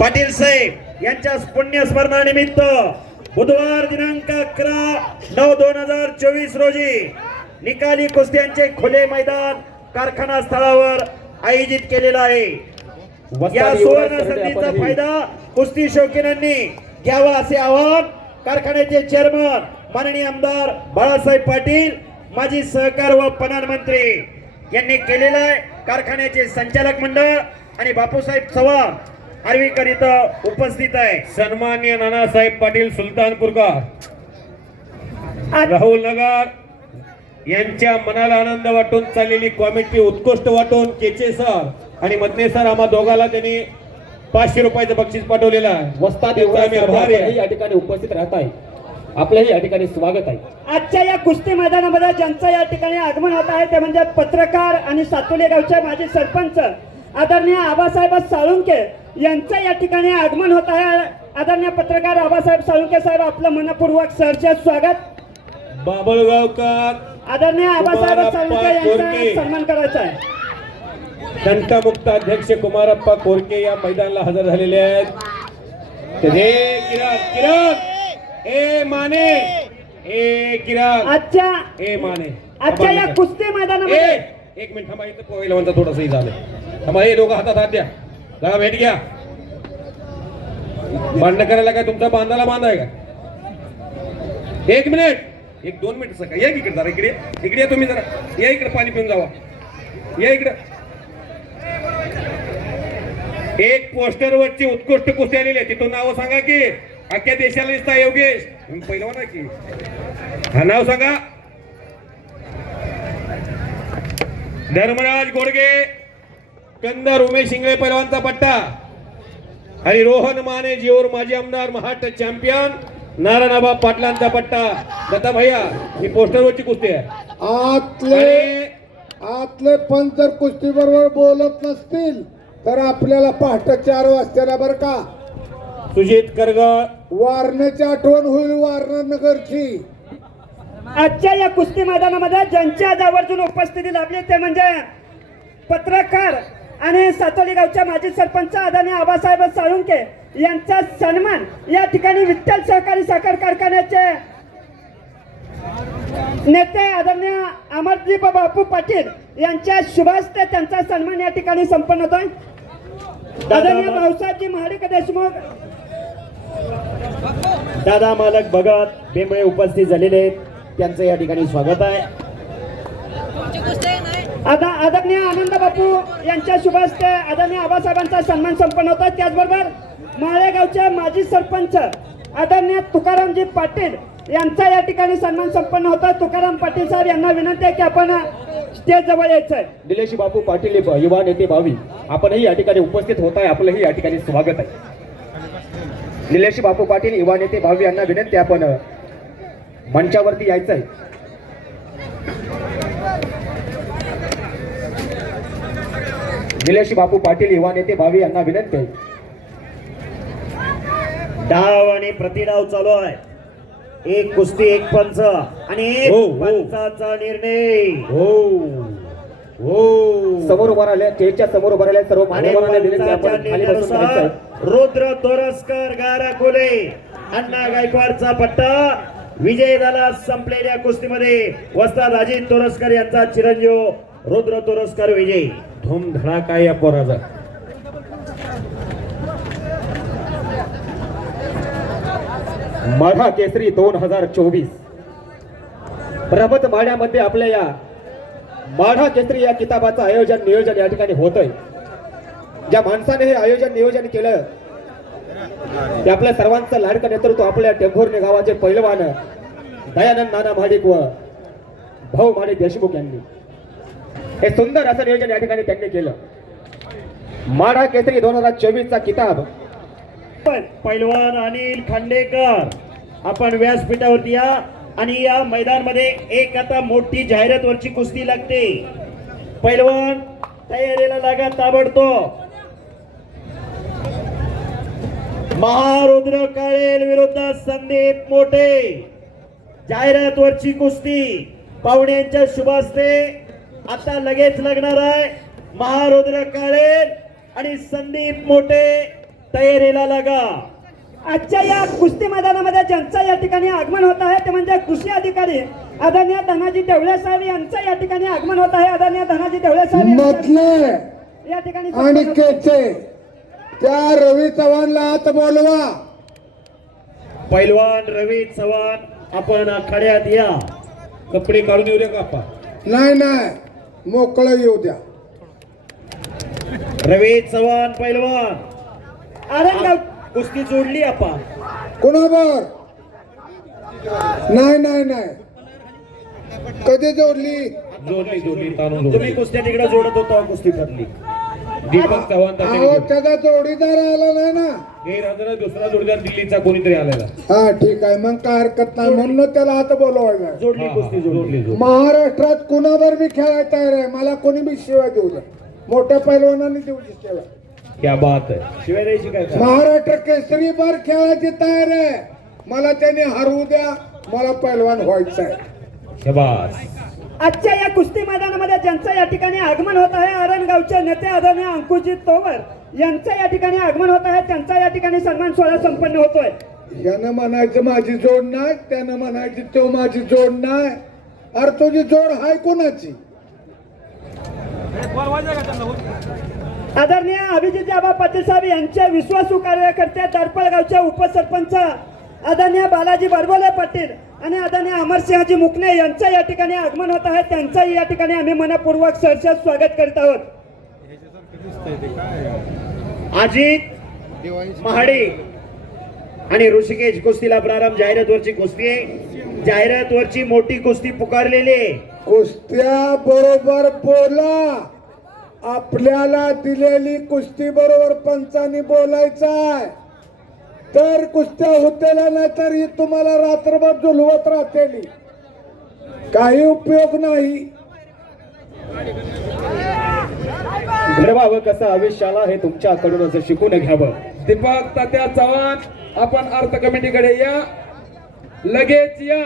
पाटील साहेब यांच्या पुण्य स्मरणानिमित्त बुधवार दिनांक 11/9/2024 रोजी निकाली कुस्त्यांचे खुले मैदान कारखाना स्थळावर आयोजित केलेला आहे। या सुवर्ण संधीचा फायदा कुस्ती शौकीनांनी घ्यावा असे आवाहन कारखान्याचे चेअरमन माननीय आमदार बाळासाहेब पाटील, माजी सहकार व पणन मंत्री यांनी केलेला आहे। कारखान्याचे संचालक मंडळ आणि बापूसाहेब चव्हाण आर्वीकर इथं उपस्थित आहे। सन्माननीय नानासाहेब पाटील सुलतानपूरकर, राहुल नगर यांच्या मनाला आनंद वाटून चाललेली कॉमेडी उत्कृष्ट वाटून केचे सर आणि मदने सर आम्हा दोघाला त्यांनी 500 रुपयाचं बक्षीस पाठवलेलं आहे। वस्ताद आभारी आहे। या ठिकाणी उपस्थित राहत आहे, आपल्याही या ठिकाणी स्वागत आहे। आजच्या या कुस्ती मैदानामध्ये ज्यांचं या ठिकाणी आगमन होत आहे ते म्हणजे पत्रकार आणि सातोली गावचे माजी सरपंच आदरणीय आबासाहेब साळुंके यांचं या ठिकाणी आगमन होत आहे। आदरणीय पत्रकार आबासाहेब साळुंके साहेब, आपलं मनपूर्वक सहर्ष स्वागत। बाबळगावकर आदरणीय आबासाहेब साळुंके यांचा सन्मान करायचा आहे। तंटमुक्त अध्यक्ष कुमारप्पा कोरके या मैदानाला हजर झालेले आहेत। रे किरण ए माने ए किरण आजच्या ए माने या कुस्ती मैदानामध्ये एक मिनिट थांबा, इथं पहिलवानचा थोडंसं झालं थांबा। हे दोघं हातात हात द्या, जरा भेट घ्या। भांडण करायला काय तुमचा बांधाला बांधाय का? एक मिनिट, 1-2 मिनिट सका या इकडे, जरा इकडे या तुम्ही, जरा या इकडे, पाणी पिऊन जावा, या इकडे। एक पोस्टर वरची उत्कृष्ट कुस्ती आलेली आहे, तिथून नाव सांगा की अख्ख्या देशाला दिसता योगेश पहिलवान आहे की, हा नाव सांगा। धर्मराज गोडगे कंदर उमेश इंगळे पैलवानचा पट्टा आणि रोहन माने जीवर माजी आमदार महाराष्ट्र चॅम्पियन नारायणआबा पाटलांचा पट्टा। दत्ता भैया ही पोस्टरवरची कुस्ती आहे। आतले पण जर कुस्ती बरोबर बोलत नसतील तर आपल्याला पहाटे 4 वाजता बर का सुजित करगळ वारण्याची आठवण होईल, वारणा नगरची। आजच्या या कुस्ती मैदानामध्ये ज्यांच्या आवर्जून उपस्थिती लाभली ते म्हणजे पत्रकार आणि सातोली गावच्या माजी सरपंच आदरणीय आबासाहेब साळुंके यांचा सन्मान या ठिकाणी विठ्ठल सहकारी साखर कारखान्याचे नेते आदरणीय अमरदीप बापू पाटील यांच्या शुभ हस्ते त्यांचा सन्मान या ठिकाणी संपन्न होतोय। आदरणीय भाऊसाहेबजी महाडिक देशमुख, दादा मालक भगत बेंबळे उपस्थित झालेले आहेत, त्यांचं या ठिकाणी स्वागत आहे। आदरणीय आनंद बापू यांच्या शुभ हस्ते आदरणीय आबासाहेबांचा सन्मान संपन्न होता। त्याचबरोबर माळेगावचे माजी सरपंच आदरणीय तुकारामजी पाटील यांचा या ठिकाणी सन्मान संपन्न होता। तुकाराम पाटील साहेब यांना विनंती आहे की आपण स्टेज जवळ यायचंय। निलेश बापू पाटील युवा नेते भावी, आपणही या ठिकाणी उपस्थित होत आहे, आपलंही या ठिकाणी स्वागत आहे। निलेश बापू पाटील युवा नेते भावी यांना विनंती, आपण मंचावरती यायचं आहे। निलेश बापू पाटील युवा नेते भावी यांना विनंती आहे। डाव आणि प्रतिडाव चालू आहे। एक कुस्ती एक पंच आणि एक पंचाचा निर्णय। समोर उभा राहिल्या, स्टेजच्या समोर उभा राहिल्या सर्व मान्यवरांना विनंती, आपण खाली बसून घ्यायचं आहे। रुद्र तोरसकर गाराखोले अण्णा गायकवाडचा पट्टा विजय झाला। संपलेल्या कुस्तीमध्ये वस्ताद अजित तोरसकर यांचा चिरंजीव रुद्र तोरसकर विजयी। धूम धडाका या पोराचा। माढा केसरी 2024 प्रबत माढ्यामध्ये आपल्या या माढा केसरी या किताबाचं आयोजन नियोजन या ठिकाणी होतंय। ज्या माणसाने हे आयोजन नियोजन केलं ते आपल्या सर्वांचं लाडकं नेतृत्व आपल्या टेंभुर्णी गावाचे पैलवान दयानंद नाना महाडिक व भाऊ महाडिक देशमुख यांनी हे सुंदर असं नियोजन या ठिकाणी त्यांनी केलं। माढा केसरी 2024 चा किताब पैलवान अनिल खांडेकर, आपण व्यासपीठावरती या आणि या मैदानामध्ये एक आता मोठी जाहिरातवरची कुस्ती लागते। पैलवान तयारीला लागा ताबडतोब। महारुद्र काळेल विरुद्ध संदीप मोठे, जाहिरातवरची कुस्ती पाहुण्यांच्या शुभ हस्ते आता लगेच लागणार आहे। महारुद्र काळेल आणि संदीप मोठे तयारीला लागा. आजच्या या कुस्ती मैदानामध्ये ज्यांचं या ठिकाणी आगमन होत आहे ते म्हणजे कृषी अधिकारी आदरणीय धनाजी ढवळे साहेब यांचं या ठिकाणी आगमन होत आहे. आदरणीय धनाजी ढवळे साहेब म्हटले या ठिकाणी आणि केचे त्या रवी चव्हाणला आत बोलवा. पैलवान रवी चव्हाण आपण आखाड्यात या. कपडे काढून येऊ द्या का आप्पा? नाही मोकळं येऊ द्या. रवी चव्हाण पैलवान आरणगाव कुस्ती जोडली आपण. कुणाबर? नाही कधी जोडली? जोडली ताणून तुम्ही कुस्त्या तिकडे जोडत होता कुस्ती ठरली. दीपक चव्हाण अहो त्याचा जोडीदार आला नाही ना. गैरहजर दुसरा जोडीदार दिल्लीचा कोणीतरी आलेला. हा ठीक आहे मग काय हरकत नाही म्हणून त्याला आता बोलवायला. जोडली कुस्ती जोडली. महाराष्ट्रात कुणावर बी खेळायला तयार आहे. मला कोणी बी शिवाय देऊ द्या. मोठ्या पैलवानांनी देऊ शिवाय. क्या बात आहे. शिवाय द्यायची काय का? महाराष्ट्र केसरी भर खेळायची तयार आहे. मला त्याने हरवू द्या. मला पैलवान व्हायचं आहे. शबास. आजच्या या कुस्ती मैदानामध्ये ज्यांचं या ठिकाणी आगमन होत आहे आरणगावचे नेते आदरणीय अंकुशजी तोवर यांचं या ठिकाणी आगमन होत आहे. त्यांचा या ठिकाणी सन्मान सोहळा संपन्न होतोय. यानं म्हणायचं माझी जोड नाही, त्यानं म्हणायची तो माझी जोड नाही. अरे तुझी जोड हाय कोणाची? आदरणीय अभिजित आबा पाटील साहेब यांचे विश्वासू कार्यकर्ते दारपळ गावचे उपसरपंच आदरणीय बालाजी बरबोले पाटील आणि आदरणीय अमरसिंहजी मुकणे यांचं या ठिकाणी आगमन होत आहे. त्यांचंही या ठिकाणी आम्ही मनपूर्वक सहर्ष स्वागत करीत आहोत. अजित महाडे आणि ऋषिकेश कुस्तीला प्रारंभ. जाहिरातवरची कुस्ती आहे. जाहिरातवरची मोठी कुस्ती पुकारलेली आहे. कुस्त्या बरोबर बोला. आपल्याला दिलेली कुस्ती बरोबर पंचांनी बोलायचं आहे. तर कुस्त्या होतेल्या नाही तर ही तुम्हाला रात्रभर झुलवत राहतेली. काही उपयोग नाही. घडवावं कसं आयुष्याला हे तुमच्याकडूनच शिकून घ्यावं. दीपक तात्या चव्हाण आपण अर्थ कमिटीकडे या. लगेच या.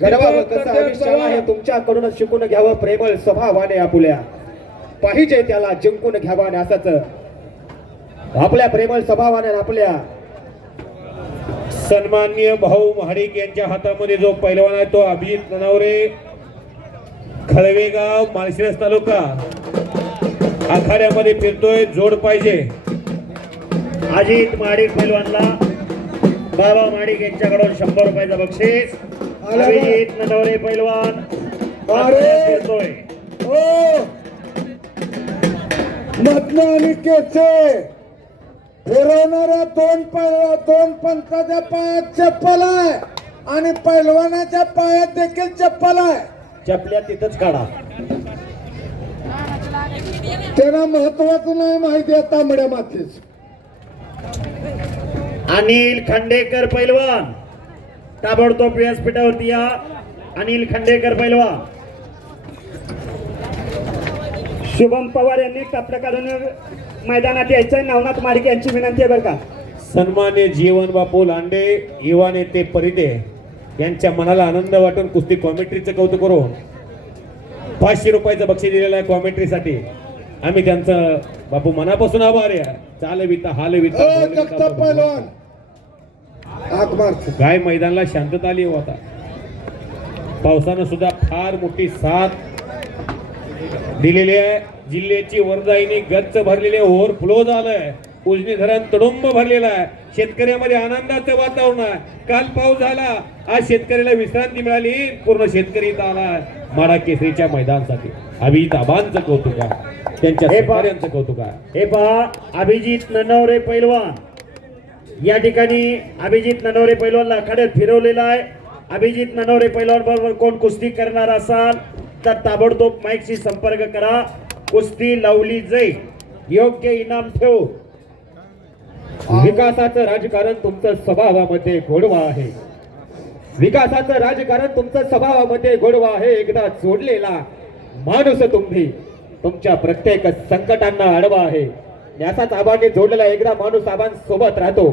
घडवावं कसं आयुष्याला हे तुमच्याकडूनच शिकून घ्यावं. प्रेमळ स्वभावाने आपुल्या पाहिजे त्याला जिंकून घ्यावा. आणि असंच आपल्या प्रेमळ स्वभावाने आपल्या सन्माननीय भाऊ महाडिक यांच्या हातामध्ये जो पैलवान आहे तो अभिजित ननावरे, खळवेगाव, माळशिरस तालुका आखाड्यामध्ये फिरतोय. जोड पाहिजे. अजित माडिक पैलवानला बाबा माडिक यांच्याकडून 100 रुपयाचं बक्षीस. अभिजित ननवरे पैलवान फिरतोय. हो मधनं आणि केचे फिरवणाऱ्या दोन पंचाच्या पायात चप्पल आहे आणि पैलवानाच्या पायात देखील चप्पल आहे. चपल्या तिथंच काढा. त्यांना महत्वाचं नाही माहिती आहे तांबड्या मातीच. अनिल खांडेकर पैलवान ताबडतोब व्यासपीठावरती या. अनिल खांडेकर पैलवान. शुभम पवार यांनी कपडे काढून मैदानात यायचं. नवनाथ माडिक यांची विनंती आहे बरं का. सन्मान्य जीवन बापू लांडे, युवा नेते परिदे यांच्या मनाला आनंद वाटून कुस्ती कॉमेंट्रीचं कौतुक करून 500 रुपयाचं बक्षीस दिलेलं आहे कॉमेंट्रीसाठी. आम्ही त्यांचं बापू मनापासून आभारी आहे. चालविता हालविता जगताप पैलवान हाक मारतो. काय मैदानाला शांतता आली हो. आता पावसानं सुद्धा फार मोठी साथ दिलेली आहे. जिल्ह्याची वरदायिनी गच्च भरलेली आहे. ओव्हरफ्लो झालंय. उजनी धरण तडुंब भरलेलं आहे. शेतकऱ्यामध्ये आनंदाचं वातावरण आहे. काल पाऊस झाला. आज शेतकऱ्याला विश्रांती मिळाली. पूर्ण शेतकरी इथं आला माडा केसरीच्या मैदानासाठी. अभिजित आबांचं कौतुक आहे. त्यांच्या सहकार्यांचं कौतुक आहे. हे पहा अभिजित ननवरे पैलवान या ठिकाणी अभिजित ननवरे पैलवानला आखाड्यात फिरवलेला आहे. अभिजित ननवरे पैलवान बरोबर कोण कुस्ती करणार असाल तर ताबडतोब माईकशी संपर्क करा. कुस्ती लावली जाईल. योग्य इनाम ठेवू. विकासाचं राजकारण तुमचं स्वभावामध्ये गोडवा आहे. विकासाचं राजकारण तुमचं स्वभावामध्ये गोडवा आहे. एकदा जोडलेला माणूस तुम्ही तुमच्या प्रत्येक संकटांना आडवा आहे. असाच आबांनी जोडलेला एकदा माणूस आबांसोबत राहतो,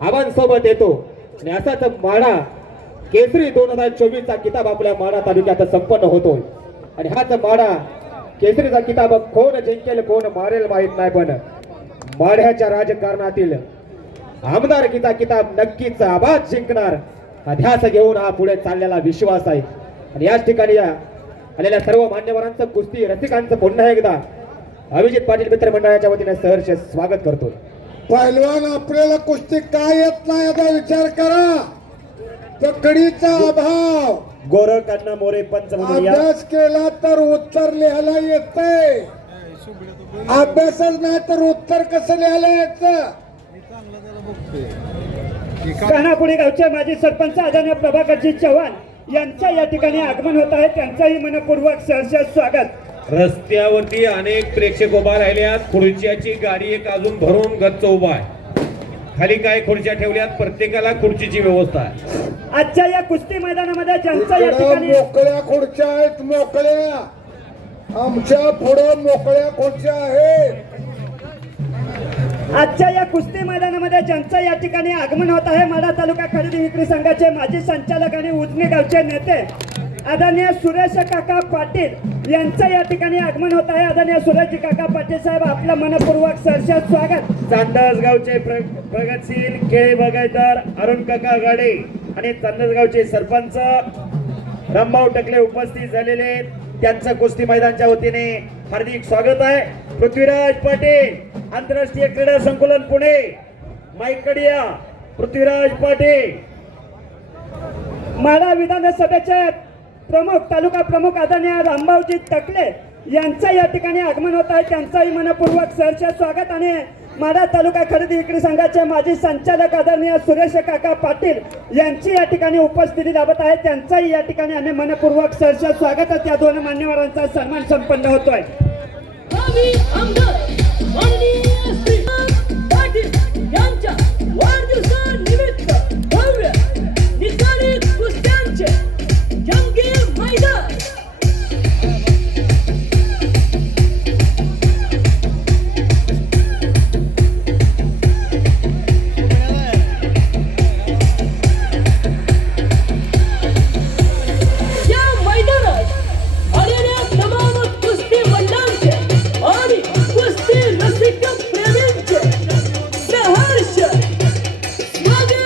आबांसोबत येतो. आणि असाच माडा केसरी 2024 किताब आपल्या माडा तालुक्यात संपन्न होतोय. आणि हाच माडा केसरीचा किताब कोण जिंकेल कोण मारेल माहित नाही, पण माढ्याच्या राजकारणातील आमदारकीचा किताब नक्कीच आवाज जिंकणार हा ध्यास घेऊन हा पुढे चाललेला विश्वास आहे. आणि याच ठिकाणी या आलेल्या सर्व मान्यवरांचं कुस्ती रसिकांचं पुन्हा एकदा अभिजित पाटील मित्र मंडळाच्या वतीने सहर्ष स्वागत करतो. पहिलवान आपल्याला कुस्ती काय येत नाही याचा विचार करा. तकडीचा अभाव, गोरखांना मोरे पंच म्हणून या. अभ्यास केला तर उत्तर लिहायला येतंय, अभ्यासच नाही तर उत्तर कसं लिहायला येतं. कानापुडी गावचे माजी सरपंच आदरणीय प्रभाकरजी चव्हाण यांच्या या ठिकाणी आगमन होत आहे. त्यांचंही मनपूर्वक सहर्ष स्वागत. रस्त्यावरती अनेक प्रेक्षक उभा राहिल्यात. खुर्च्याची गाडी एक अजून भरून गच्च उभा आहे. खाली काय खुर्च्या ठेवल्यात, प्रत्येकाला खुर्चीची व्यवस्था आहे. आजच्या या कुस्ती मैदानामध्ये ज्यांच्या या इकडं ठिकाणी मोकळ्या खुर्च्या आहेत, मोकळ्या. आमच्या पुढं मोकळ्या खुर्च्या आहेत. आजच्या या कुस्ती मैदानामध्ये ज्यांचं या ठिकाणी आगमन होत आहे माढा तालुका खरेदी विक्री संघाचे माजी संचालक आणि उजनी गावचे नेते आदरणीय सुरेश काका पाटील यांचं या ठिकाणी आगमन होत आहे. आदरणीय सुरेश काका पाटील साहेब आपलं मनपूर्वक सहर्ष स्वागत. चांदस गावचे प्रगतशील केळी बागायतदार अरुण काका गाडे आणि चांदस गावचे सरपंच रामभाऊ टकले उपस्थित झालेले त्यांचं कुस्ती मैदानच्या वतीने हार्दिक स्वागत आहे. पृथ्वीराज पाटील आंतरराष्ट्रीय क्रीडा संकुलन पुणे माईकडिया. पृथ्वीराज पाटील माढा विधानसभेचे प्रमुख तालुका प्रमुख आदरणीय रामभाऊजी टकले यांचं या ठिकाणी आगमन होत आहे. त्यांचंही मनपूर्वक सहर्ष स्वागत. आणि माढा तालुका खरेदी विक्री संघाचे माजी संचालक आदरणीय सुरेश काका पाटील यांची या ठिकाणी उपस्थिती लाभत आहे. त्यांचंही या ठिकाणी आम्ही मनपूर्वक सहर्ष स्वागत. त्या दोन मान्यवरांचा सन्मान संपन्न होतोय. भावी आमदार माननीय श्री पाटील यांच्या वाढदिवसानिमित्त भव्य निकाली कुस्त्यांचे जंगी मैदान या मैदानात आलेल्या तमाम कुस्ती मंडळांचे आणि कुस्ती रसिक प्रेमींचे सहर्ष स्वागत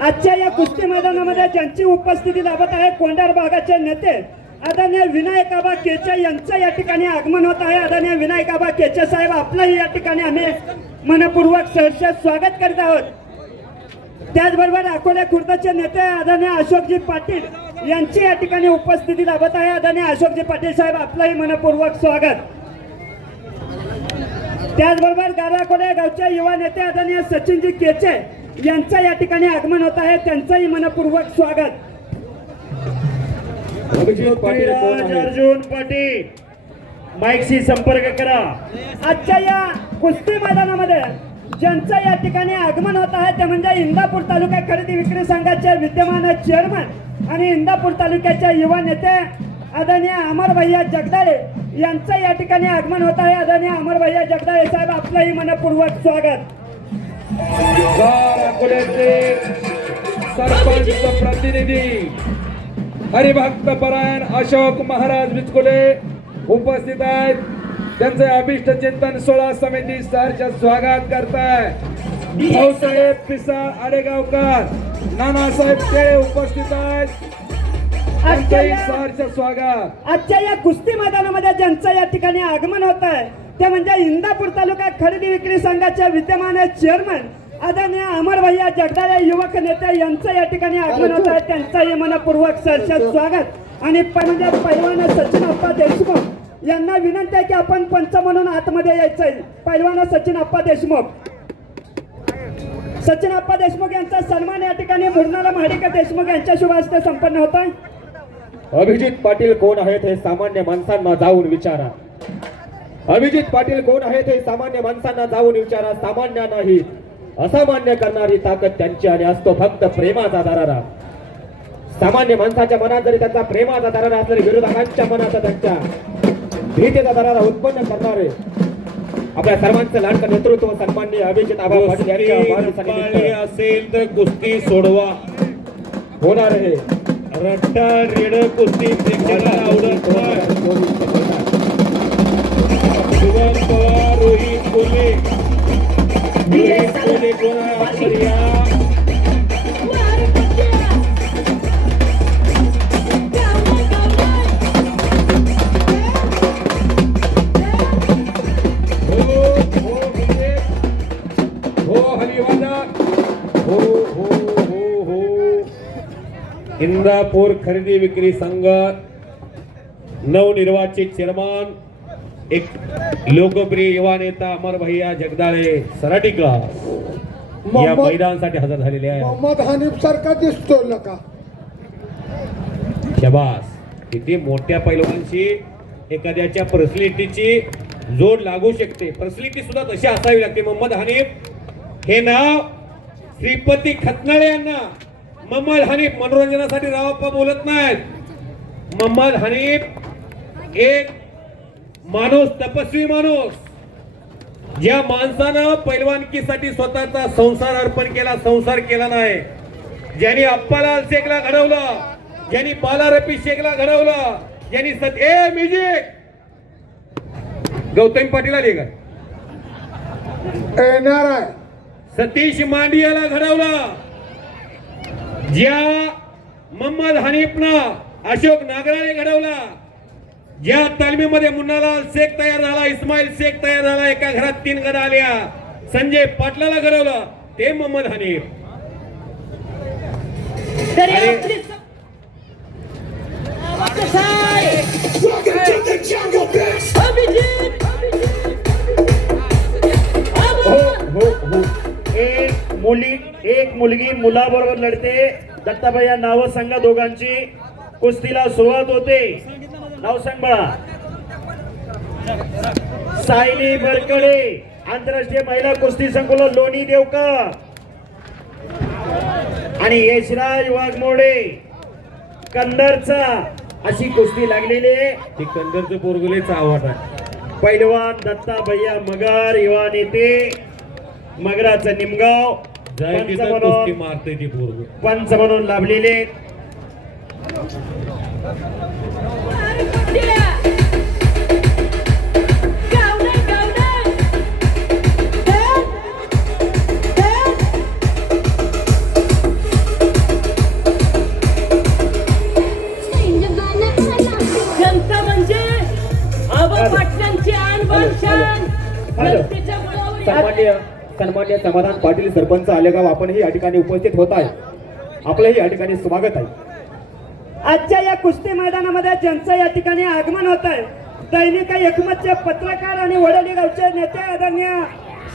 आजच्या या कुस्ती मैदानामध्ये ज्यांची उपस्थिती लाभत आहे कोंढार भागाचे नेते आदरणीय विनायकाबा केचे यांचं या ठिकाणी आगमन होत आहे. आदरणीय विनायकाबा केचे साहेब आपलंही या ठिकाणी आम्ही मनपूर्वक सहर्ष स्वागत करत आहोत. त्याचबरोबर अकोले खुर्दचे नेते आदरणीय अशोकजी पाटील यांची या ठिकाणी उपस्थिती लाभत आहे. आदरणीय अशोकजी पाटील साहेब आपलंही मनपूर्वक स्वागत. त्याचबरोबर गाराकोले गावचे युवा नेते आदरणीय सचिनजी केचे यांचं या ठिकाणी आगमन होत आहे. त्यांचंही मनपूर्वक स्वागत. अभिजित पाटील कोण पृथ्वीराज आहे? अर्जुन पाटील माईकशी संपर्क करा. आजच्या या कुस्ती मैदानामध्ये ज्यांचं या ठिकाणी आगमन होत आहे ते म्हणजे इंदापूर तालुका खरेदी विक्री संघाचे विद्यमान चेअरमन आणि इंदापूर तालुक्याचे युवा नेते आदरणीय अमर भैया जगदाळे यांचं या ठिकाणी आगमन होत आहे. आदरणीय अमर भैया जगदाळे साहेब आपलंही मनपूर्वक स्वागत. अकोल्याचे सरपंच प्रतिनिधी हरिभक्त परायण अशोक महाराज बिचकोले उपस्थित आहेत. त्यांचे अभिष्ट चिंतन 16 समिती सहर्ष स्वागत करताय. भाऊसाहेब पिसाळ आडेगावकर नानासाहेब केळे उपस्थित आहेत. त्यांचंही सहर्ष स्वागत. आजच्या या कुस्ती मैदानामध्ये ज्यांचं या ठिकाणी आगमन होत आहे ते म्हणजे इंदापूर तालुका खरेदी विक्री संघाचे विद्यमान चेअरमन आदरणीय अमर भैया जगदाळे युवक नेते यांचं या ठिकाणी आगमन होत आहे. त्यांचंही मनपूर्वक सहर्ष स्वागत. आणि म्हणजे पैलवान सचिन अप्पा देशमुख यांना विनंती आहे की आपण पंच म्हणून आतमध्ये यायचंय. पैलवान सचिन अप्पा देशमुख यांचा सन्मान या ठिकाणी मुरनाला महाडिक देशमुख यांच्या शुभ हस्ते संपन्न होत आहे. अभिजित पाटील कोण आहेत हे सामान्य माणसांना जाऊन विचारा. अभिजित पाटील कोण आहेत हे सामान्य माणसांना जाऊन विचारा. सामान्य नाही असामान्य करणारी ताकद त्यांची आणि असतो फक्त प्रेमाचा दरारा. सामान्य माणसाच्या मनात जरी त्यांचा प्रेमाचा दरारा असला विरोधकांच्या मनात त्यांच्या भीतीचा दरारा उत्पन्न करणारे आपल्या सर्वांचं लाडकं नेतृत्व सन्माननीय अभिजित आबा पाटील यांच्या वाढदिवसानिमित्त असेल तर कुस्ती सोडवा. होणार आहे. रट्टा रेड कुस्ती प्रेक्षकाला आवडत नाही. शुभम पवार, रोहित कोल्हे. रोहित कोल्हे कोण आहे? आतमध्ये या. इंदापूर खरेदी विक्री संघ नवनिर्वाचित चेअरमन एक लोकप्रिय युवा नेता अमर भैया जगदाळे सराटीकर या मोहम्मद- मैदानासाठी हजर झालेले आहे. मोहम्मद हनीफ सारखा दिसतो का? शबास. किती मोठ्या पैलवानशी एखाद्याच्या पर्सनॅलिटीची जोड लागू शकते. पर्सनॅलिटी सुद्धा तशी असावी लागते. मोहम्मद हनीफ हे नाव श्रीपती खतनाळे यांना. मोहम्मद हनीफ मनोरंजनासाठी रावप्पा बोलत नाहीत. मोहम्मद हनीफ एक माणूस, तपस्वी माणूस, ज्या माणसानं पैलवानकीसाठी स्वतःचा संसार अर्पण केला, संसार केला नाही. ज्यांनी अप्पालाल शेखला घडवलं, ज्यांनी बाला रफी शेखला घडवलं, ज्यांनी म्युझिक गौतम पाटील आले का? येणार आहे. सतीश मांडियाला घडवलं. ज्या मोहम्मद हनीफनं अशोक नागराने घडवला. ज्या तालमीमध्ये मुन्नालाल शेख तयार झाला, इस्माईल शेख तयार झाला, एका घरात 3 गदा आल्या, संजय पाटलाला घडवलं, ते मोहम्मद हनीफ. तरी अरे. आपली अभिजित हो. एक मुलगी मुलाबरोबर लढते. दत्ताभैया नाव सांगा दोघांची. कुस्तीला सुरुवात होते. नाव सांग बाळा. सायली बरकडे, आंतरराष्ट्रीय महिला कुस्ती संकुल लोणी देवकर आणि यशराज वाघमोडे कंदरचा अशी कुस्ती लागलेली आहे. ती कंदरचं पोरगुलेचा आवाज आहे. पैलवान दत्ता भैया मगर, युवा नेते मगराचं निमगाव जाय पंच तिथं कुस्ती म्हणून मारते ती पोरग. पंच म्हणून लाभलेले. जनता म्हणजे आबा पाटलांची आणबाण शान. जनतेच्या मुळावर सन्मान्य समाधान पाटील सरपंच आलेगाव, आपणही या ठिकाणी उपस्थित होत आहे. आपलंही या ठिकाणी स्वागत आहे. आजच्या या कुस्ती मैदानामध्ये ज्यांचं या ठिकाणी आगमन होत आहे, दैनिक एकमतचे पत्रकार आणि वडोली गावचे नेते आदरणीय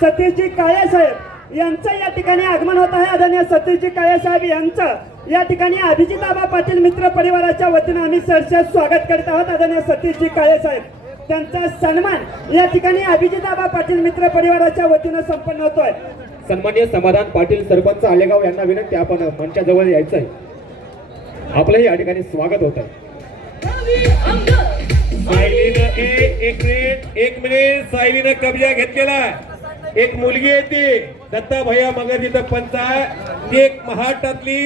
सतीशजी काळे साहेब यांचं या ठिकाणी आगमन होत आहे. आदरणीय सतीशजी काळे साहेब यांचं या ठिकाणी अभिजिताबा पाटील मित्र परिवाराच्या वतीनं आम्ही सहर्ष स्वागत करीत आहोत. आदरणीय सतीशजी काळे साहेब त्यांचा सन्मान या ठिकाणी अभिजिताबा पाटील मित्र परिवाराच्या वतीनं संपन्न होतोय. सन्मान्य समाधान पाटील सरपंच आलेगाव यांना विनंती, आपण मंचाजवळ यायचं आहे. आपलंही या ठिकाणी स्वागत होत आहे. सायलीनं एक मिनिट सायलीनं कब्जा घेतलेला. एक मुलगी आहे ती दत्ता भैया मगर तिथं पंच आहे. ती एक महाराष्ट्रातली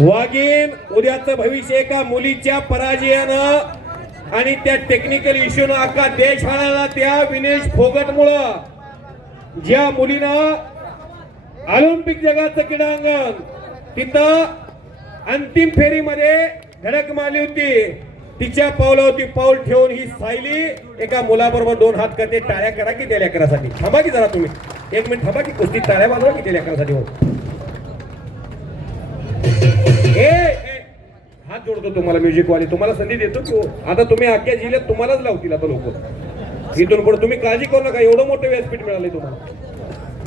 वाघीण. उद्याचं भविष्य एका मुलीच्या पराजयानं आणि त्या टेक्निकल इश्यूनं अख्खा देश हाणाला. त्या विनेश फोगटमुळं ज्या मुलीनं ऑलिम्पिक जगाचं क्रीडांगण तिथं अंतिम फेरीमध्ये धडक मारली होती, तिच्या पावलावरती पाऊल ठेवून ही सायली एका मुलाबरोबर 2 हात करते. टाळ्या करा की त्या लेकरासाठी. थांबा की जरा तुम्ही 1 मिनिट थांबा की कुस्ती टाळ्या वाजवा की त्या लेकरासाठी. हो हात जोडतो तुम्हाला म्युझिक वाले, तुम्हाला संधी देतो की हो. आता तुम्ही अख्ख्या जिल्ह्यात तुम्हालाच लावतील आता लोक. इथून पुढे तुम्ही काळजी करू नका, एवढं मोठं व्यासपीठ मिळालंय तुम्हाला.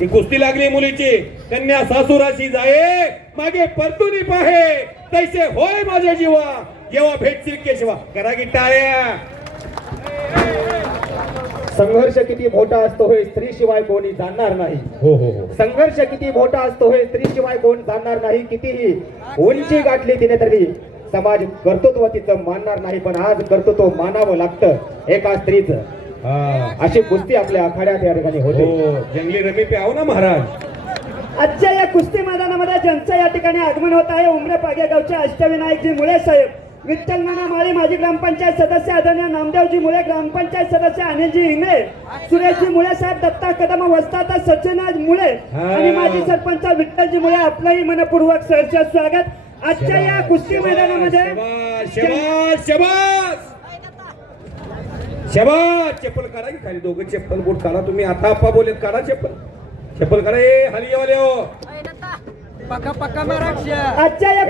ही कुस्ती लागली मुलीची. कन्या सासुराशी जाये मागे परतुनी पाहे, तैसे होय माझ्या जीवा जेव्हा भेटतील केशवा. करा की टाळ्या. संघर्ष किती मोठा असतो हे स्त्री शिवाय कोणी जाणणार नाही. हो हो हो. संघर्ष किती मोठा असतो हे स्त्री शिवाय कोण जाणणार नाही. कितीही उंची गाठली तिने तरी समाज कर्तृत्व तिचं मानणार नाही. पण आज कर्तृत्व मानावं लागतं एका स्त्रीचं. हा अशी कुस्ती आपल्या आखाड्यात या ठिकाणी होते. हो. जंगली रमी पे आओ ना महाराज. आजच्या या कुस्ती मैदानामध्ये ज्यांचं या ठिकाणी आगमन होत आहे उमरे पागे गावचे अष्टविनायकजी मुळे साहेब, विठ्ठल नाना माळी माजी ग्रामपंचायत सदस्य आदरणीय नामदेवजी मुळे, ग्रामपंचायत सदस्य अनिलजी इंगळे, सुरेशजी मुळे साहेब, दत्ता कदम वस्ताद सचिनराज मुळे आणि माजी सरपंच विठ्ठलजी मुळे, आपलंही मनपूर्वक सहर्ष स्वागत आजच्या या कुस्ती मैदानामध्ये. शबाश शबाश शबाश. चप्पल काढा की खाली, दोघं चप्पल बूट काढा. तुम्ही आता आप्पा बोलेत, काढा चप्पल काढा. ए हली वाले हो, आजच्या या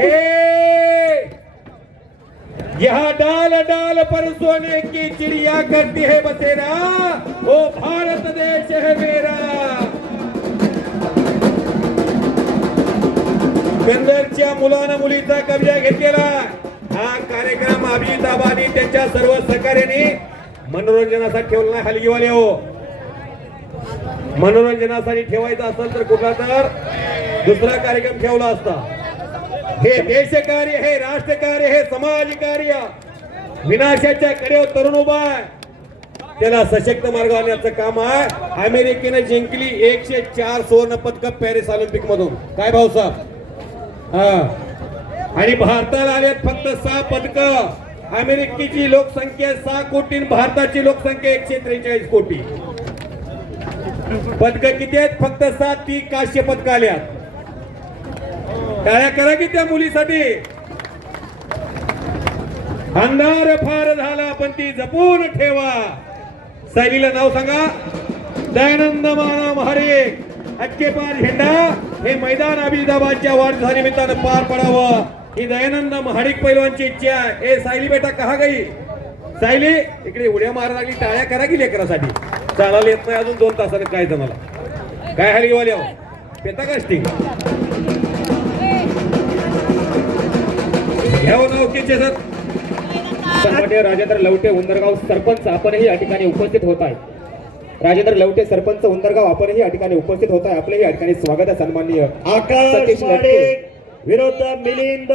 यहाँ डाल डाल पर सोने की चिड़िया करती है बसेरा, वो भारत देश है मेरा. कंदरच्या मुलानं मुलीचा कब्जा घेतलेला हा कार्यक्रम अभिजिताबानी त्यांच्या सर्व सहकार्याने मनोरंजनासाठी ठेवला नाही. हलगीवाले हो, मनोरंजनासाठी ठेवायचा असेल तर कुठला तर दुसरा कार्यक्रम ठेवला असता. हे देशकार्य, हे राष्ट्रकार्य, हे समाज कार्य विनाशाच्या कडेवर तरुण उभा आहे, त्याला सशक्त मार्ग आणण्याचं काम आहे. अमेरिकेने जिंकली 104 सुवर्ण पदक पॅरिस ऑलिम्पिक मधून. काय भाऊसाहेब? हा, आणि भारताला आलेत फक्त 6 पदक. अमेरिकेची लोकसंख्या 6 कोटी, भारताची लोकसंख्या 143 कोटी. पदक किती आहेत? फक्त 7. ती काश्य पदक आल्यात. टाळ्या करा की त्या मुलीसाठी. अंधार फार झाला पण ती जपून ठेवा. सायलीला नाव सांगा. दयानंद माना महारे अक्के पार झेंडा हे मैदान अभिजिताबादच्या वाढदिवसानिमित्तानं पार पडावं ही दयानंद महाडिक पैलवानची इच्छा आहे. ए सायली बेटा कहा गई? सायली इकडे उड्या मारा लागली. टाळ्या करा की लेकरासाठी. चालायला येत नाही अजून 2 तासाने. काय जमाला काय हलगीवाले हो, पेता का स्टिंग घ्यावं नौकेचे सर. सन्माननीय राजेंद्र लवटे उंदरगाव सरपंच आपणही या ठिकाणी उपस्थित होत आहे. राजेंद्र लवटे सरपंच उंदरगाव आपणही या ठिकाणी उपस्थित होत आहे. आपलेही या ठिकाणी स्वागत आहे. सन्माननीय आकाश सतीश वाडे लटके विरुद्ध मिलिंद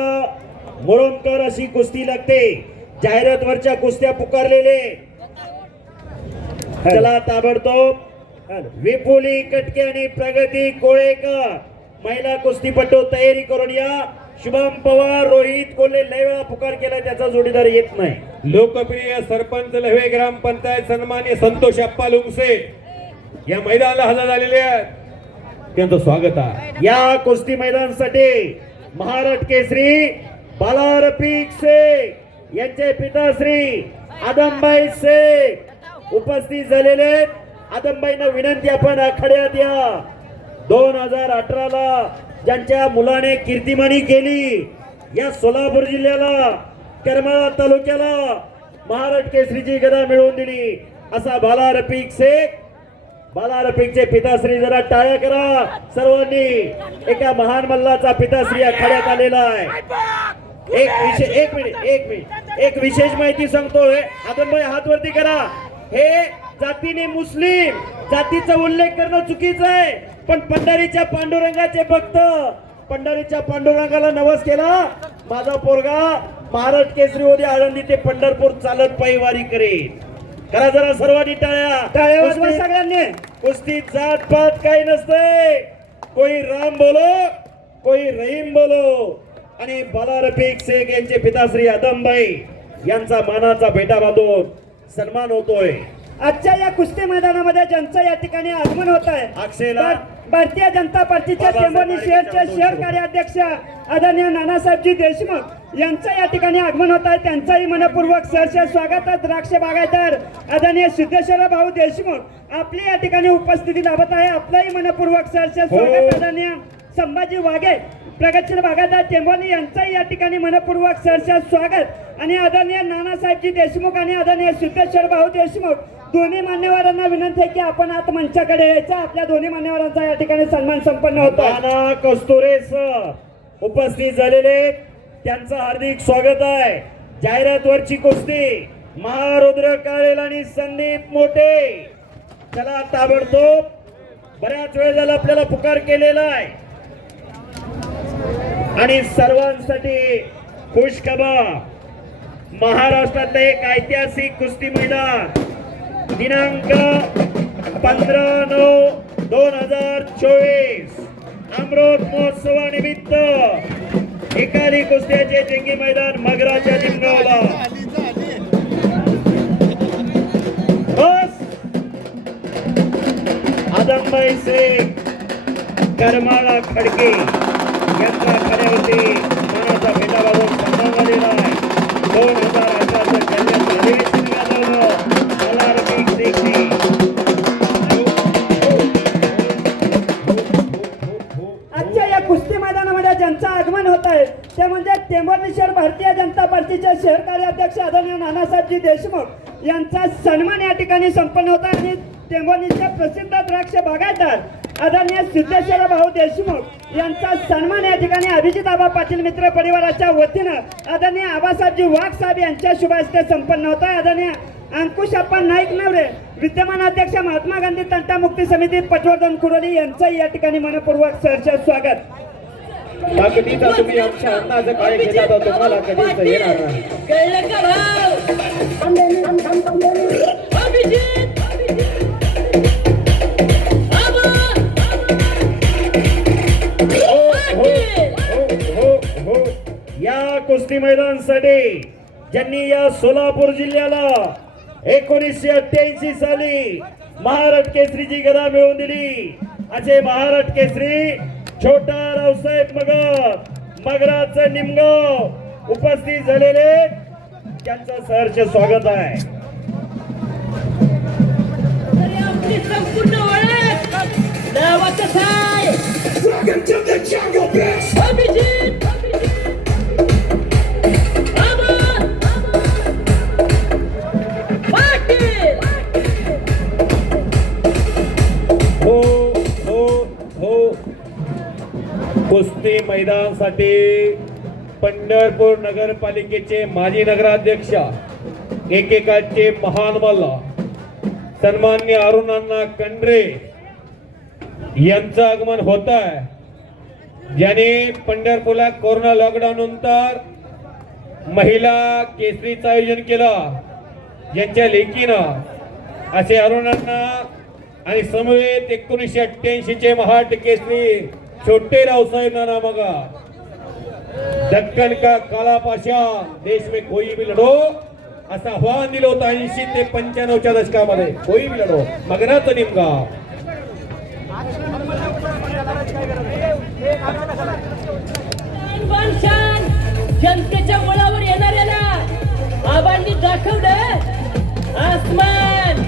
मोळंकर अशी कुस्ती लागते. जाहिरातवरच्या कुस्त्या पुकारलेले. चला ताबडतोब विपुली कटके आणि प्रगती कोळेकर महिला कुस्तीपटू तयारी करून या. शुभम पवार, रोहित कोल्हे लय वेळा पुकार केला, त्याचा जोडीदार येत नाही. लोकप्रिय सरपंच लहवे ग्रामपंचायत सन्मान्य संतोष अप्पा लुंगसे या मैदानाला हजर झालेले आहेत. त्यांचं स्वागत आहे. या कुस्ती मैदानासाठी महाराष्ट्र केसरी बाला रफिक शेख यांचे पिताश्री आदमबाई शेख उपस्थित झालेले आहेत. आदमबाईंना विनंती, आपण आखाड्यात या. 2018 ला ज्यांच्या मुलाने कीर्तिमानी केली, या सोलापूर जिल्ह्याला करमाळा तालुक्याला महाराष्ट्र केसरीची गदा मिळवून दिली असा बाला रफिक शेख. बाला रफिकचे पिताश्री जरा टाळ्या करा सर्वांनी. एका महान मल्लाचा पिताश्री आखाड्यात आलेला आहे. एक विशेष माहिती सांगतोय. आदमबाई हात वरती करा. हे जातीने मुस्लिम जातीचा उल्लेख करणं चुकीचं आहे, पण पंढरीच्या पांडुरंगाचे भक्त, पंढरीच्या पांडुरंगाला नवस केला. माझा पोरगा महाराष्ट्र केसरी उद्या आळंदी ते पंढरपूर चालत पायी वारी करेल. करा जरा सर्वांनी टाळ्या. टाळ्या वाजवा सगळ्यांनी. कुस्तीत जात पात काही नसते. कोई राम बोलो, कोई रहीम बोलो. आणि बाला रफिक शेख यांचे पिताश्री आदमबाई यांचा मानाचा भेटा बांधून सन्मान होतोय. आजच्या या कुस्ती मैदानामध्ये ज्यांचं या ठिकाणी आगमन होत आहे अक्षयला भारतीय जनता पार्टीच्या टेंबोनी शहरचे शहर कार्याध्यक्ष आदरणीय नानासाहेबजी देशमुख यांचं या ठिकाणी आगमन होत आहे. त्यांचंही मनपूर्वक सहर्ष स्वागत आहे. द्राक्ष बागायतदार आदरणीय सिद्धेश्वर भाऊ देशमुख आपली या ठिकाणी उपस्थिती लाभत आहे. आपलंही मनपूर्वक सहर्ष स्वागत. आदरणीय संभाजी वाघे प्रगतशील बागायतदार टेंबोनी यांचंही या ठिकाणी मनपूर्वक सहर्ष स्वागत. आणि आदरणीय नानासाहेबजी देशमुख आणि आदरणीय सिद्धेश्वर भाऊ देशमुख दोन्ही मान्यवरांना विनंती आहे की आपण आत मंचाकडे यायचं. आपल्या दोन्ही मान्यवरांचा या ठिकाणी सन्मान संपन्न होतो. नाना कस्तुरे सर उपस्थित झालेले, त्यांचं हार्दिक स्वागत आहे. जाहिरातवरची कुस्ती महारुद्र काळेल आणि संदीप मोठे. चला ताबडतोब, बऱ्याच वेळ झाला आपल्याला पुकार केलेला आहे. आणि सर्वांसाठी खुशखबर, महाराष्ट्रातलं एक ऐतिहासिक कुस्ती मैदान दिनांक 15/9/2024 अमृत महोत्सवानिमित्त निकाली कुस्त्याचे जंगी मैदान मगराच्या निमगावला बस आदमबाई शेख करमाळा खडके यांच्या खाण्यावरती मानाचा फेटा वाजवून सन्मान झालेला आहे 2018चं कल्याण अधिवेशन गाजवलं मला रफिक शेखने आजच्या या कुस्ती मैदानामध्ये ज्यांचं आगमन होत आहे ते म्हणजे टेंभुर्णी शहर भारतीय जनता पार्टीचे शहर कार्याध्यक्ष आदरणीय नानासाहेबजी देशमुख यांचा सन्मान या ठिकाणी संपन्न होता आणि टेंभुर्णीचे प्रसिद्ध द्राक्ष बागायतदार आदरणीय सिद्धेश्वर भाऊ देशमुख यांचा सन्मान या ठिकाणी अभिजित आबा पाटील मित्र परिवाराच्या वतीनं आदरणीय आबासाहेबजी वाघ साहेब यांच्या शुभ हस्ते संपन्न होत आहे. आदरणीय अंकुश अप्पा नाईक नवरे विद्यमान अध्यक्ष महात्मा गांधी तंटा मुक्ती समिती पटवर्धन कुरोली यांचं या ठिकाणी मनपूर्वक सहर्ष स्वागत. ताकदीचा तुम्ही आमच्या अंदाज काय घेता तर तुम्हाला कधीच येणार नाही. कळलं का भाऊ? अभिजित या कुस्ती मैदानासाठी ज्यांनी या सोलापूर जिल्ह्याला 1988 साली महाराष्ट्र केसरीची गदा मिळवून दिली असे महाराष्ट्र केसरी छोटा रावसाहेब मगराचं निमगाव उपस्थित झालेले त्यांचं सहर्ष स्वागत आहे. तरी आपली संपूर्ण ओळख नावाचं काय? अभिजित पाटील. हो हो हो कुस्ती मैदानासाठी पंढरपूर नगरपालिकेचे माजी नगराध्यक्ष एकेकाचे महान मल्ल सन्मान्य अरुणांना कंड्रे यांचं आगमन होत आहे. ज्याने पंढरपूरला कोरोना लॉकडाऊन नंतर महिला केसरीचं आयोजन केलं ज्यांच्या लेकीनं असे अरुणांना आणि समवेत 1988 महाराष्ट्र केसरी छोटे रावसाहेब नाना मगा दक्कन का काला पाशा देश में कोई भी लढो असं आव्हान दिलं होतं 80 ते 95च्या दशकामध्ये. कोई भी लढो मगराचं निमगाव. शान जनतेच्या मुळावर येणाऱ्याला आबांनी दाखवलं आसमान.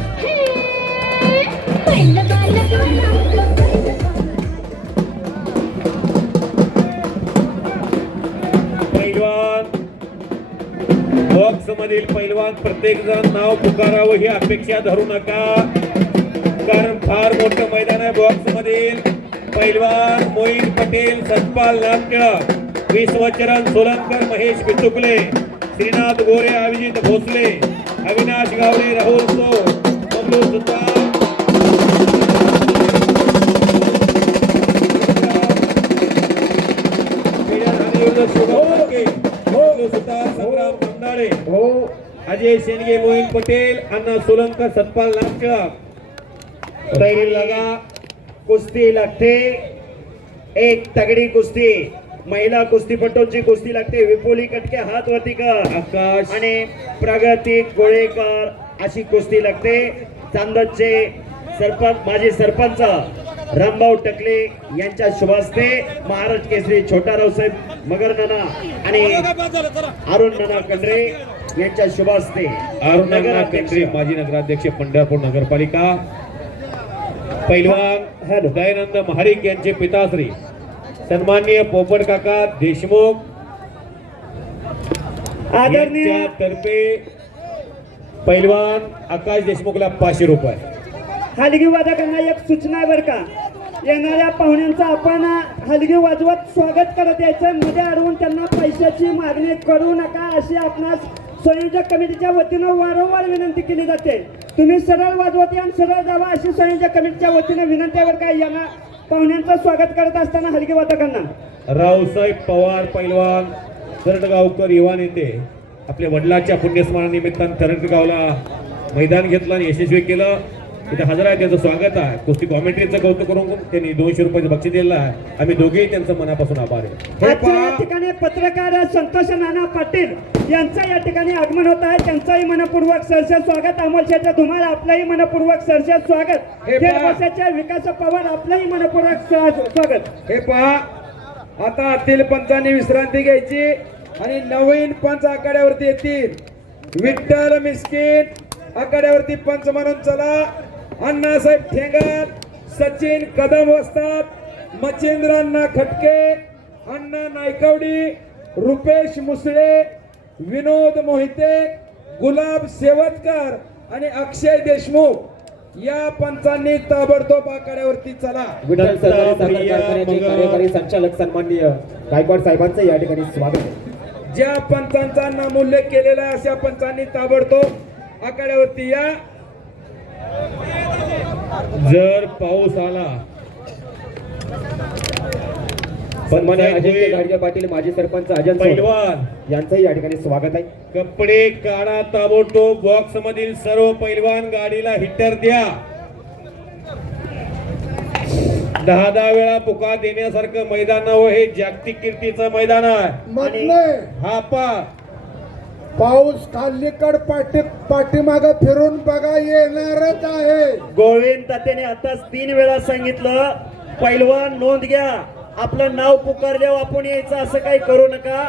पैलवान बॉक्स मधील पैलवान प्रत्येक जण नाव पुकारावं ही अपेक्षा धरू नका कारण फार मोठं मैदान आहे. बॉक्स मधील पैलवान मोईन पटेल सतपाल नामटिळक विश्वचरण सोलनकर महेश बिचुकले श्रीनाथ गोरे अभिजित भोसले अविनाश गावडे राहुल सो बबलू सुतार संग्राम खंदाळे हो अजय शेंडगे मोहीन पटेल अण्णा सोलंकर सतपाल नामटिळक तैरी लगा कुस्ती लागते एक तगडी कुस्ती महिला कुस्तीपटूंची कुस्ती लागते. विपुली कटके हात वरती कर आकाश आणि प्रगती गोळेकर अशी कुस्ती लागते. चांदोदचे सरपंच माजी सरपंच रामभाऊ टकले यांच्या शुभास्ते महाराष्ट्र केसरी छोटा रावसाहेब मगर नाना आणि अरुण नाना कंड्रे यांच्या शुभास्ते अरुण नाना कंड्रे माजी नगराध्यक्ष पंढरपूर नगरपालिका. पैलवान दयानंद महाडिक यांचे पिताश्री सन्माननीय पोपट काका देशमुख आदरणीय तर्फे पैलवान आकाश देशमुखला 500 रुपये. हलगी वादकांना एक सूचना आहे बरं का, येणाऱ्या पाहुण्यांचं आपण हलगी वाजवत स्वागत करत यायचं, मध्ये अडवून त्यांना पैशाची मागणी करू नका अशी आपणास संयोजक कमिटीच्या वतीनं वारंवार विनंती केली जाते. तुम्ही सरळ वाजवत या आणि सरळ जावा अशी संयोजक कमिटीच्या वतीनं विनंती आहे बरं का. यांना पाहुण्यांचं स्वागत करत असताना हलगी वादकांना रावसाहेब पवार पैलवान तरटगावकर युवा नेते आपल्या वडिलांच्या पुण्यस्मरणानिमित्तानं तरटगावला मैदान घेतलं आणि यशस्वी केलं. इथे हजर आहे, त्यांचं स्वागत आहे. कुस्ती कॉमेंट्रीचं कौतुक करून त्यांनी 200 रुपयाचं बक्षीस दिलेलं आहे. आम्ही दोघेही त्यांचं मनापासून आभार आहे. आजच्या या ठिकाणी पत्रकार संतोष नाना पाटील यांचं या ठिकाणी आगमन होत आहे. त्यांचंही मनपूर्वक सहर्ष स्वागत. अमोल शेठ धुमाळ आपलंही मनपूर्वक सहर्ष स्वागत. हे पहा. खेळपक्षाचे विकास पवार आपलंही मनपूर्वक स्वागत. हे पहा, आता आतील पंचांनी विश्रांती घ्यायची आणि नवीन पंच आखाड्यावरती येतील. विठ्ठल मिस्किन आखाड्यावरती पंच म्हणून चला. अण्णासाहेब ठेंगार, सचिन कदम वस्ताद, मच्छिंद्र अण्णा खटके, अण्णा नायकवडी, रुपेश मुसळे, विनोद मोहिते, गुलाब सेवतकर आणि अक्षय देशमुख या पंचांनी ताबडतोब आखाड्यावरती चला. विठ्ठल सहकारी साखर कारखान्याचे कार्यकारी संचालक सन्माननीय गायकवाड साहेबांचं या ठिकाणी स्वागत आहे. ज्या पंचांचा नामोल्लेख केलेला आहे अशा पंचांनी ताबडतोब आखाड्यावरती या. जर पाऊस आला, सन्माननीय अजिंक्य गाडगे पाटील माजी सरपंच अजय पैलवान यांचंही या ठिकाणी स्वागत आहे. कपडे काढा ताबडतोब. बॉक्स मधील सर्व पैलवान गाडीला हिटर द्या. 10 वेळा पुकार देण्यासारखं मैदान नव्हे, हे जागतिक कीर्तीचं मैदान आहे. म्हटलंय हा पा पाऊस खाल्लीकड पाठीमाग फिरून बघा येणारच आहे. गोविंद तात्याने आताच 3 वेळा सांगितलं, पैलवान नोंद घ्या. आपलं नाव पुकारल्यावर आपण यायचं असं काही करू नका.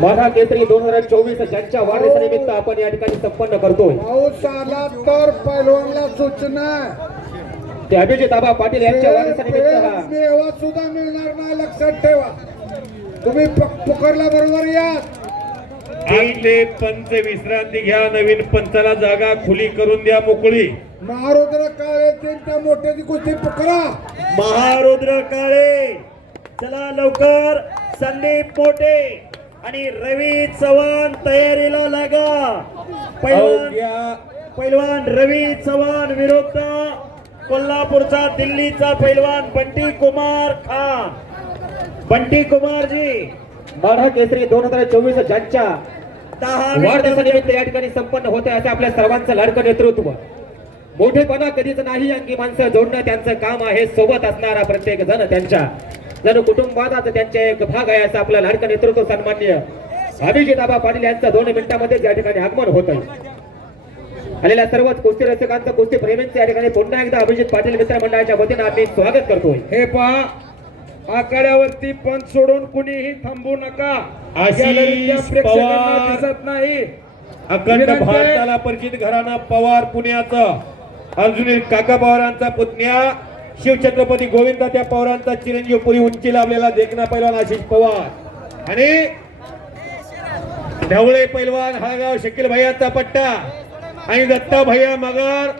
माढा केसरी 2024 ज्यांच्या वाढदिवसानिमित्त आपण या ठिकाणी संपन्न करतोय. पाऊस आला तर पैलवानला सूचना. ते अभिजित आबा पाटील यांच्या वाढदिवसानिमित्त हा मेवा सुद्धा मिळणार नाही, लक्षात ठेवा. तुम्ही पुकारल्या बरोबर या. आपले पंच विश्रांती घ्या. नवीन पंचाला जागा खुली करून द्या, मोकळी. महारुद्र काळे त्या मोठ्याची कुस्ती पुकरा. महारुद्र काळे, चला लवकर. संदीप मोठे आणि रवी चव्हाण तयारीला लागा. पैलवान रवी चव्हाण विरुद्ध कोल्हापूरचा दिल्लीचा पैलवान बंटी कुमार खान. बंटी कुमारजी, माढा केसरी 2024 ज्यांच्या 10 वाढदिवसानिमित्त या ठिकाणी संपन्न होते असे आपल्या सर्वांचं लाडकं नेतृत्व. मोठेपणा कधीच नाही, अंगी माणसं जोडणं त्यांचं काम आहे. सोबत असणारा प्रत्येक जण त्यांच्या जण कुटुंबाचा त्यांचा एक भाग आहे असं आपलं लाडकं नेतृत्व सन्माननीय अभिजित आबा पाटील यांचं 2 मिनिटांमध्ये या ठिकाणी आगमन होत आहे. आलेल्या सर्वच कुस्ती रसिकांचं, कुस्ती प्रेमींचं या ठिकाणी पुन्हा एकदा अभिजित पाटील मित्र मंडळाच्या वतीनं आम्ही स्वागत करतोय. हे पहा, आखाड्यावरती पंच सोडून कुणीही थांबू नका. आशिष गॅलरीतल्या प्रेक्षकांना पवार. दिसत नाही. अखंड विनंती आहे. भारताला परिचित घराणा पवार पुण्याचं. अर्जुन काका पवारांचा पुतण्या शिवछत्रपती गोविंदात्या पवारांचा चिरंजीव पुरी उंची लाभलेला देखना पैलवान आशिष पवार आणि ढवळे पैलवान हळगाव शकील भैयाचा पट्टा आणि दत्ता भैया मगर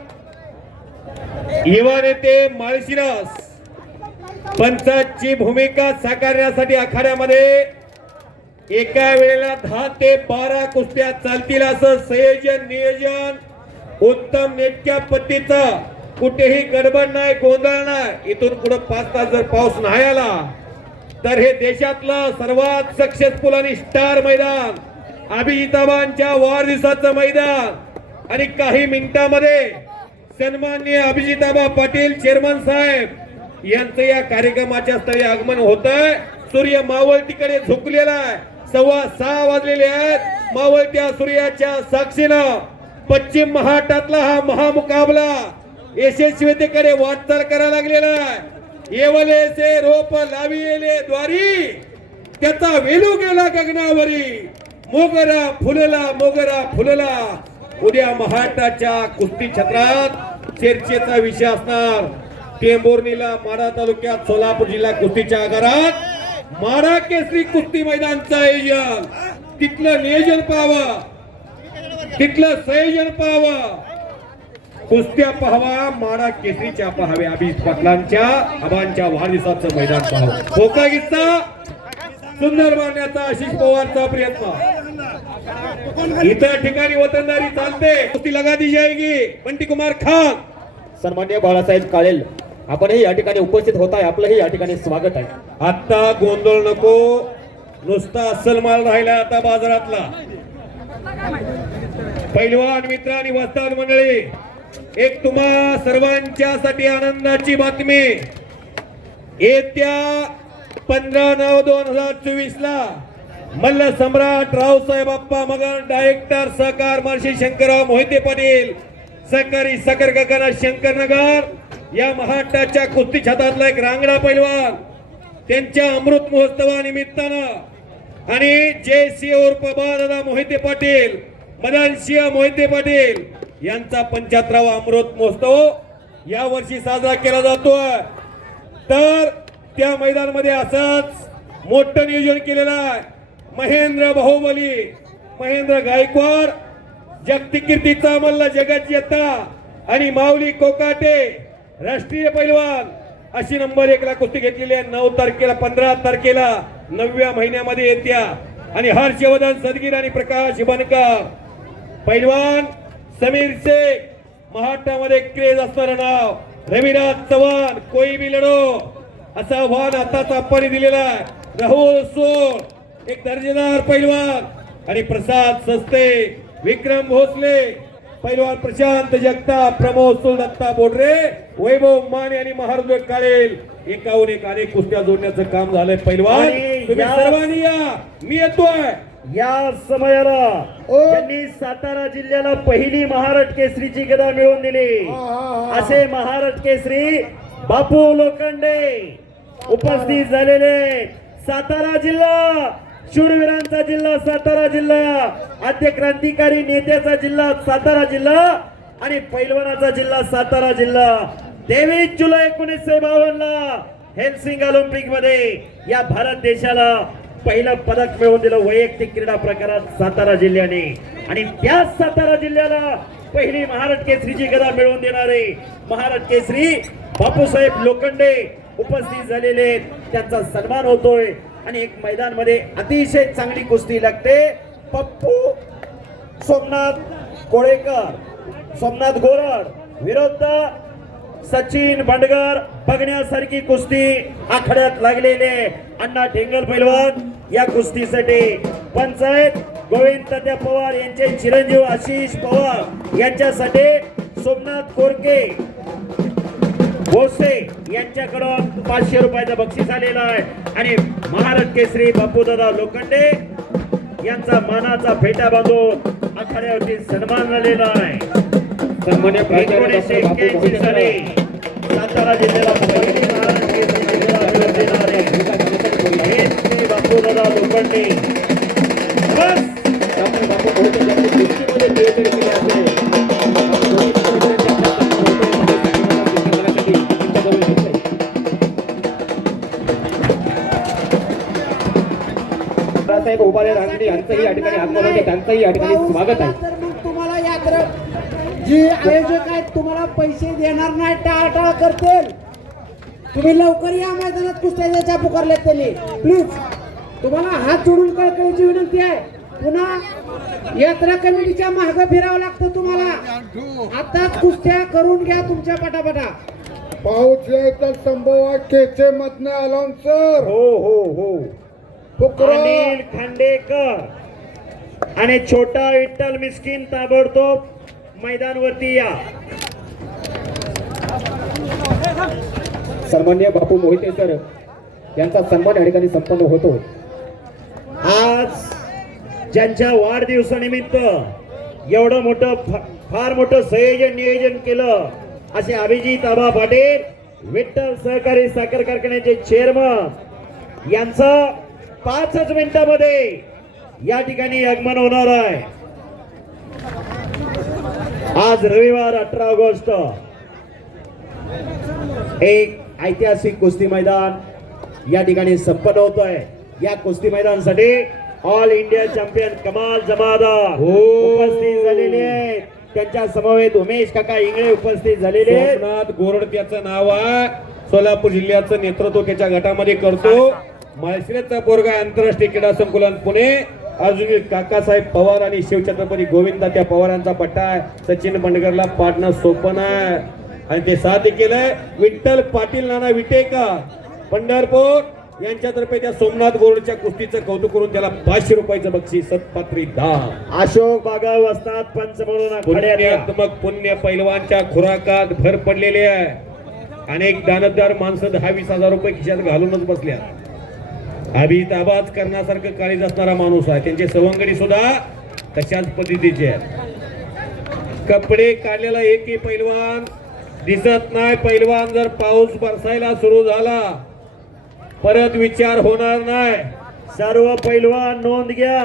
युवा नेते माळशिरस. पंचाची भूमिका साकारण्यासाठी आखाड्यामध्ये एका वेळेला 10 ते 12 कुस्त्या चालतील असं संयोजन नियोजन उत्तम नेटक्या पद्धतीचं. कुठेही गडबड नाही, गोंधळ नाही. इथून पुढे 5 तास जर पाऊस नाही आला तर हे देशातलं सर्वात सक्सेसफुल आणि स्टार मैदान अभिजिताबांच्या वाढदिवसाचं मैदान. आणि काही मिनिटांमध्ये सन्माननीय अभिजिताबा पाटील चेअरमन साहेब यांचं या कार्यक्रमाच्या स्थळी आगमन होत आहे. सूर्य मावळतीकडे झुकलेला आहे. 6:15 वाजलेले आहेत. मावळत्या सूर्याच्या साक्षीनं पश्चिम महाराष्ट्रातला हा महामुकाबला यशस्वीतेकडे वाटचाल करायला लागलेला आहे. येवले से रोप लाविले द्वारी, त्याचा वेलू गेला गगनावरी. मोगरा फुलला, मोगरा फुलला. उद्या महाराष्ट्राच्या कुस्ती क्षेत्रात चर्चेचा विषय असणार. टेंभुर्णीला माढा तालुक्यात सोलापूर जिल्हा कुस्तीच्या आगारात माढा केसरी कुस्ती मैदानचं आयोजन. तिथलं नियोजन पाहावं, तिथलं संयोजन पाहावं, कुस्त्या पाहावा, माढा केसरीच्या पाहावे. अभिजित पाटलांच्या आबांच्या वाढदिवसाचं मैदान पाहावं. कोकागीचा सुंदर मारण्याचा आशिष पवारचा प्रयत्न. इतर ठिकाणी वतनदारी चालते, कुस्ती लगा दी जाएगी. बंटी कुमार खान. सन्माननीय बाळासाहेब काळेल आपणही या ठिकाणी उपस्थित होत आहे. आपलंही या ठिकाणी स्वागत आहे. आता गोंधळ नको, नुसता अस्सल माल राहिला आता बाजारातला. पैलवान मित्र आणि वस्ताद मंडळी, एक तुम्हा सर्वांच्यासाठी आनंदाची बातमी. येत्या 15/9/2024 ला मल्ल सम्राट रावसाहेब अप्पा मगर, डायरेक्टर सहकार महर्षी शंकरराव मोहिते पाटील, सहकारी साखर कारखाना शंकरनगर या महाराष्ट्राच्या कुस्ती छतातला एक रांगडा पैलवान त्यांच्या अमृत महोत्सवानिमित्तानं आणि जयसिंह उर्फ दादा मोहिते पाटील, मदनसिंह मोहिते पाटील यांचा 75वा अमृत महोत्सव या वर्षी साजरा केला जातोय. तर त्या मैदानामध्ये असंच मोठं नियोजन केलेलं आहे. महेंद्र बाहुबली, महेंद्र गायकवाड, जगती कीर्तीचा मल्ल जगत येता आणि माऊली कोकाटे राष्ट्रीय पैलवान अशी नंबर 1 ला कुस्ती घेतलेली आहे. 9 तारखेला 15 तारखेला 9व्या महिन्यामध्ये येत्या. आणि हर्षवर्धन सदगीर आणि प्रकाश बनकर पैलवान, समीर शेख, महाराष्ट्रामध्ये क्रेज असणारं नाव, रविराज चव्हाण, कोई भी लढो असा आव्हान आताच आपण दिलेला आहे. राहुल सोळ एक दर्जेदार पैलवान आणि प्रसाद सस्ते, विक्रम भोसले पैलवान, प्रशांत जगताप, प्रमोद सुलदत्ता बोडरे, वैभव माने आणि महारुद्र काळेल एकाहून एक अनेक कुस्त्या जोडण्याचं काम झालंय. पैलवान आणि तुम्ही या- सर्वांनी या, मी येतोय. या समयाला ज्यांनी सातारा जिल्ह्याला पहिली महाराष्ट्र केसरीची गदा मिळवून दिली असे महाराष्ट्र केसरी बापू लोखंडे उपस्थित झालेले. सातारा जिल्हा शूरवीरांचा जिल्हा, सातारा जिल्हा आद्य क्रांतिकारी नेत्याचा जिल्हा सातारा जिल्हा आणि पैलवानाचा जिल्हा सातारा जिल्हा. 23 जुलै 1952 ला हेल्सिंग ऑलिम्पिक मध्ये या भारत देशाला पहिलं पदक मिळवून दिलं वैयक्तिक क्रीडा प्रकारात सातारा जिल्ह्याने. आणि त्याच सातारा जिल्ह्याला पहिली महाराष्ट्र केसरीची गदा मिळवून देणारे महाराष्ट्र केसरी बापूसाहेब लोखंडे उपस्थित झालेले. त्यांचा सन्मान होतोय आणि एक मैदान मध्ये अतिशय चांगली कुस्ती लागते. पप्पू सोमनाथ कोळेकर, सोमनाथ गोरड विरुद्ध सचिन बंडगर बघण्यासारखी कुस्ती आखाड्यात लागलेले. अण्णा ढेंगल पैलवान या कुस्तीसाठी पंचायत गोविंद तात्या पवार यांचे चिरंजीव आशिष पवार यांच्यासाठी सोमनाथ कोरके भोसे यांच्याकडून 500 रुपयाचं बक्षीस आलेलं आहे. आणि महाराष्ट्र केसरी बापूदादा लोखंडे यांचा मानाचा फेटा बांधून आखाड्यावरती सन्मान झालेला आहे. सन्मान्य प्राचार्य 1981 साली सातारा जिल्ह्याला पहिली महाराष्ट्र केसरीची गदा मिळवून देणारे हे बापूदादा लोखंडे. बस डॉक्टर बापू मोहिते यांनी कुस्तीमध्ये नियोजन केले असेल. साहेब उभारे रांगणे यांचंही या ठिकाणी आगमन होते, त्यांचंही या ठिकाणी स्वागत आहे. तर मग तुम्हाला यात्रा जी आयोजक आहेत तुम्हाला पैसे देणार नाही, टाळाटाळ करतील. तुम्ही लवकर या मैदानात कुस्त्याच्या पुकारल्यात त्यांनी. प्लीज तुम्हाला हात जोडून कळकळीची विनंती आहे. पुन्हा यात्रा कमिटीच्या मागे फिरावं लागतं तुम्हाला. आताच कुस्त्या करून घ्या तुमच्या पटापटा. पाऊस यायचा संभव आहे. केचे मधने अलाउन्सर हो हो हो फुकरा अनिल खांडेकर आणि छोटा विठ्ठल मिस्किन ताबडतोब मैदानवरती या. सन्मान्य बापू मोहिते सर यांचा सन्मान या ठिकाणी संपन्न होतो. आज ज्यांच्या वाढदिवसानिमित्त एवढं मोठं फार मोठं संयोजन नियोजन केलं असे अभिजित आबा पाटील, विठ्ठल सहकारी साखर कारखान्याचे चेअरमन यांचं 5च मिनिटांमध्ये या ठिकाणी आगमन होणार आहे. आज रविवार 18 ऑगस्ट एक ऐतिहासिक कुस्ती मैदान या ठिकाणी संपन्न होत आहे. या कुस्ती मैदानासाठी ऑल इंडिया चॅम्पियन कमाल जमादार उपस्थित झालेले आहेत. त्यांच्या समवेत उमेश काका इंगळे उपस्थित झालेले आहेत. सोमनाथ गोरड त्याचं नाव आहे. सोलापूर जिल्ह्याचं नेतृत्व त्याच्या गटामध्ये करतो. माळशिरसचा पोरगा आंतरराष्ट्रीय क्रीडा संकुलन पुणे. अर्जुन काकासाहेब पवार आणि शिवछत्रपती गोविंद त्या पवारांचा पट्टा आहे. सचिन बंडगरला पाडणं सोपं आहे आणि ते साध्य केलंय विठ्ठल पाटील नाना विटेकर पंढरपूर यांच्यातर्फे त्या सोमनाथ गोरडच्या कुस्तीचं कौतुक करून त्याला 500 रुपयाचं बक्षीस सत्पात्री दान. अशोक बागाव असतात पंच म्हणून आखाड्यात या. पुण्यात्मक पुण्य पैलवानच्या खुराकात भर पडलेली आहे. अनेक दानतदार माणसं 10-20 हजार रुपये खिशात घालूनच बसल्या. अभित आवाज करण्यासारखं काळीज असणारा माणूस आहे. त्यांचे सवंगडी सुद्धा तशाच पद्धतीचे आहेत. कपडे काढलेला एकही पैलवान दिसत नाही. पैलवान जर पाऊस बरसायला सुरू झाला परत विचार होणार नाही. सर्व पैलवान नोंद घ्या.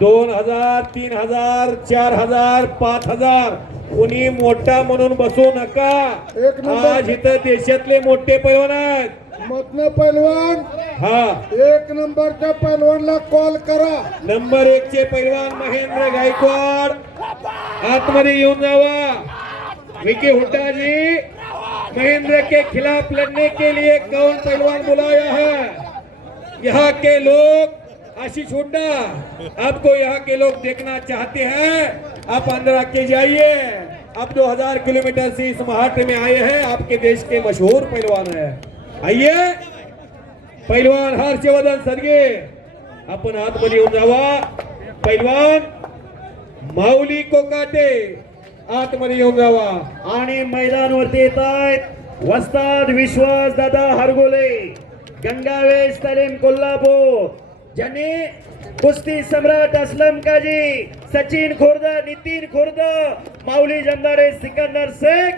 2000, 3000, 4000, 5000 कुणी मोठा म्हणून बसू नका. एक नंबर. आज इथं देशातले मोठे पैलवान आहेत. मधनं पैलवान हा, 1 नंबरच्या पैलवानला कॉल करा. नंबर 1 चे पैलवान महेंद्र गायकवाड आतमध्ये येऊन जावा. विकी हुड्डा जी महेंद्र के खिलाफ लड़ने के लिए कौन पहलवान बुलाया है? यहाँ के लोग आशीष हुड्डा आपको यहाँ के लोग देखना चाहते हैं. आप अंदर आके जाइए. आप 2000 किलोमीटर से इस महाराष्ट्र में आए हैं. आपके देश के मशहूर पहलवान है. आइए पहलवान हर्षवर्धन सदगे आपण आतमध्ये येऊन जावा. पहलवान माऊली कोकाटे आतमध्ये येऊन जावा. आणि मैदानवरती येत आहेत वस्ताद विश्वास दादा हरगोले, गंगावेश तालीम कोल्हापूर, ज्यांनी कुस्ती सम्राट असलम काजी, सचिन खुर्द, नितीन खुर्द, माऊली जमदारे, सिकंदर शेख